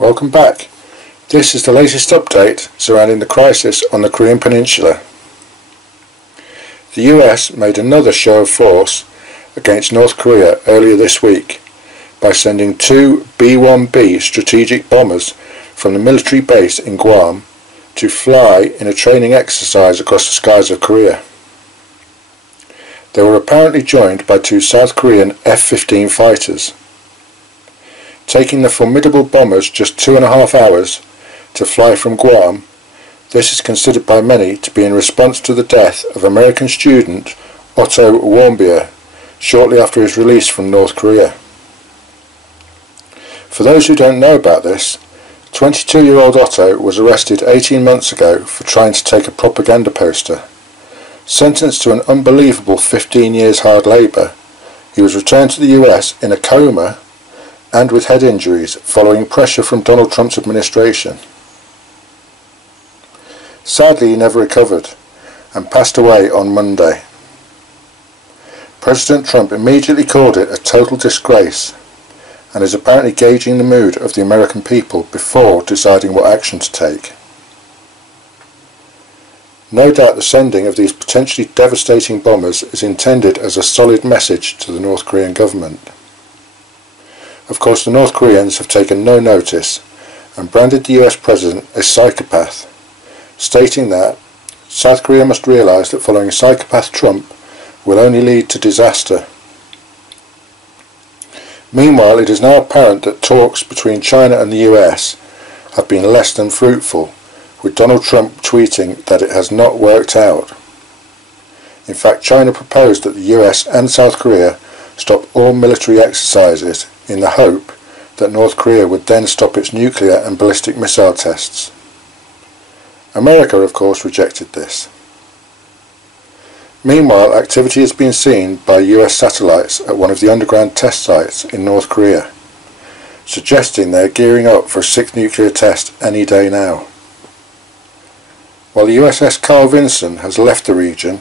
Welcome back. This is the latest update surrounding the crisis on the Korean Peninsula. The US made another show of force against North Korea earlier this week by sending two B-1B strategic bombers from the military base in Guam to fly in a training exercise across the skies of Korea. They were apparently joined by two South Korean F-15 fighters. Taking the formidable bombers just 2.5 hours to fly from Guam, this is considered by many to be in response to the death of American student Otto Warmbier shortly after his release from North Korea. For those who don't know about this, 22-year-old Otto was arrested 18 months ago for trying to take a propaganda poster. Sentenced to an unbelievable 15 years hard labour, he was returned to the US in a coma and with head injuries following pressure from Donald Trump's administration. Sadly, he never recovered and passed away on Monday. President Trump immediately called it a total disgrace and is apparently gauging the mood of the American people before deciding what action to take. No doubt the sending of these potentially devastating bombers is intended as a solid message to the North Korean government. Of course, the North Koreans have taken no notice and branded the US president a psychopath, stating that South Korea must realise that following psychopath Trump will only lead to disaster. Meanwhile, it is now apparent that talks between China and the US have been less than fruitful, with Donald Trump tweeting that it has not worked out. In fact, China proposed that the US and South Korea stop all military exercises in the hope that North Korea would then stop its nuclear and ballistic missile tests. America, of course, rejected this. Meanwhile, activity has been seen by US satellites at one of the underground test sites in North Korea, suggesting they are gearing up for a sixth nuclear test any day now. While the USS Carl Vinson has left the region,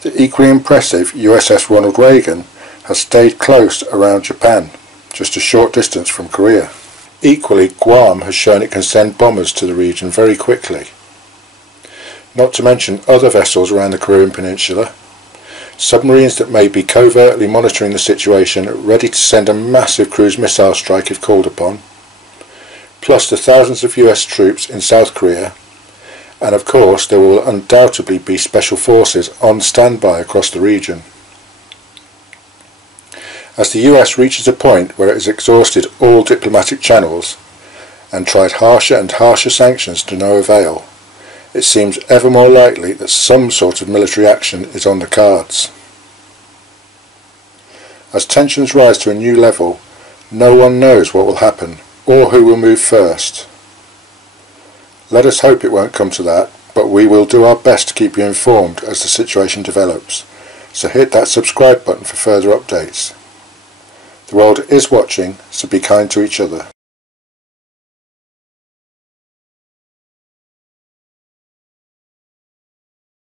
the equally impressive USS Ronald Reagan has stayed close around Japan, just a short distance from Korea. Equally, Guam has shown it can send bombers to the region very quickly. Not to mention other vessels around the Korean Peninsula, submarines that may be covertly monitoring the situation, ready to send a massive cruise missile strike if called upon, plus the thousands of US troops in South Korea, and of course there will undoubtedly be special forces on standby across the region. As the US reaches a point where it has exhausted all diplomatic channels and tried harsher and harsher sanctions to no avail, it seems ever more likely that some sort of military action is on the cards. As tensions rise to a new level, no one knows what will happen or who will move first. Let us hope it won't come to that, but we will do our best to keep you informed as the situation develops, so hit that subscribe button for further updates. The world is watching, so be kind to each other.